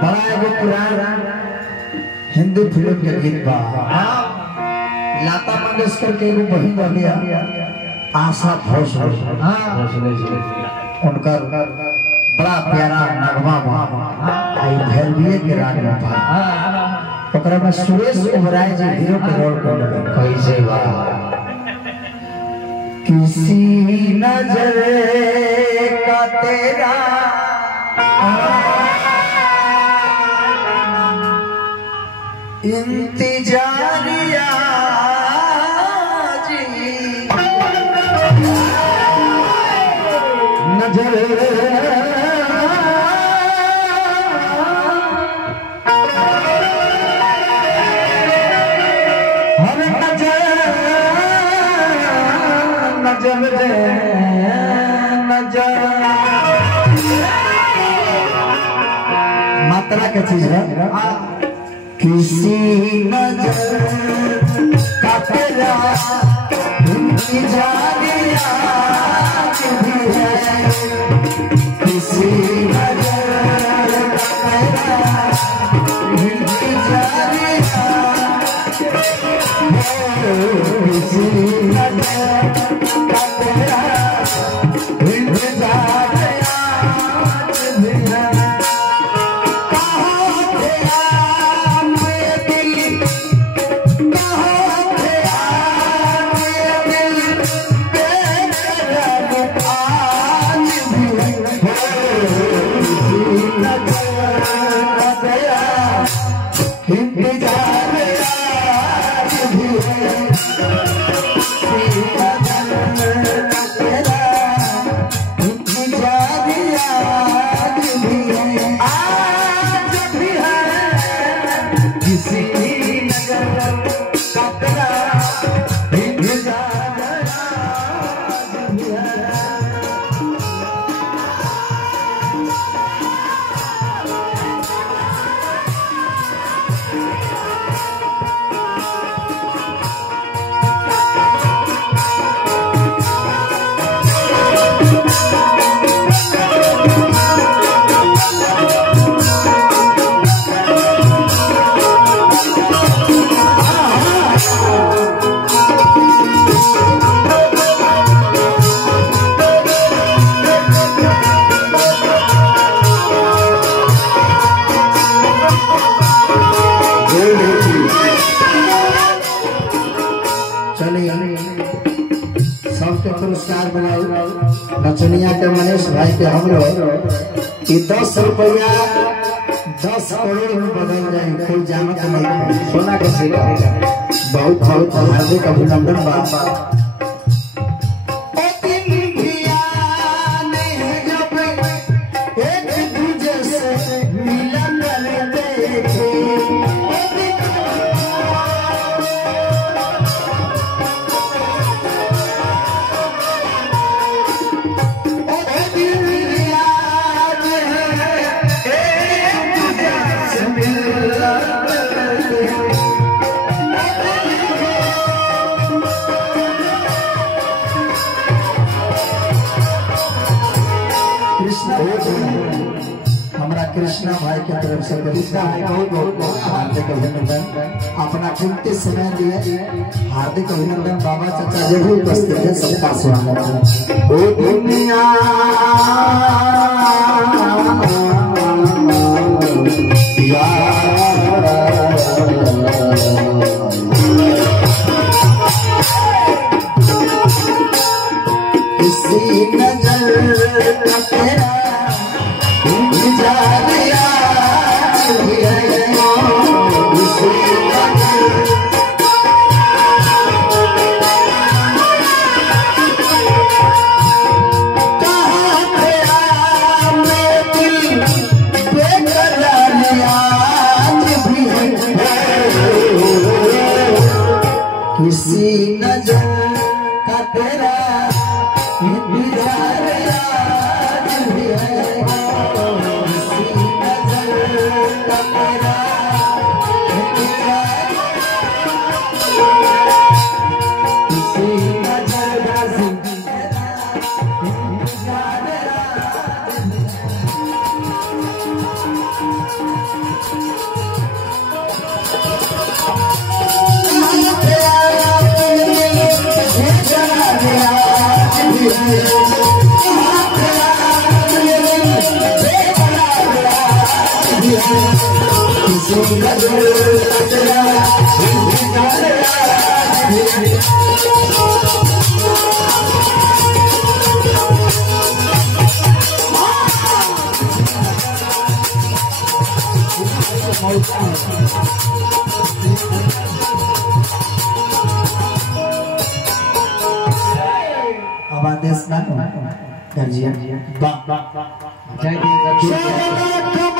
बड़ा एगो पुराना हिंदी फिल्म के गीत बा। लता मंगेशकर के एगो बहन रहली आशा भोसले। उनका बड़ा प्यारा नगमा बा। आई भैरवीए के राग में बा। ओकरा में सुरेश ओबराय जी हीरो के रोल करले। कैसे बा? किसी नजर का तेरा इंतजारिया जी नजर हर नजर नजर नजर मात्रा का चीज है। किसी नजर का तेरा इंतजारिया भी है। किसी नजर का तेरा इंतजारिया किसी नजर का तेरा इंतजारिया भी है। सबके पुरस्कार बनाई नचनिया के मनीष भाई के हम लोग 10 रुपया 10 करोड़ में बदल जाए कोई जानत नहीं। सोना के सिक्का बहुत बहुत हार्दिक अभिनंदन बा। हमारा कृष्णा भाई की तरफ से कृष्णा भाई बहुत बहुत हार्दिक अभिनंदन। अपना कीमती समय दिए हार्दिक अभिनंदन। बाबा चाचा जो भी उपस्थित है सबका स्वागत है। ओ दुनिया किसी नजर का तेरा इंतजारिया भी है। किसी नजर कहाँ तेरा मैं दिल अब आदेश ना गर्जियन जय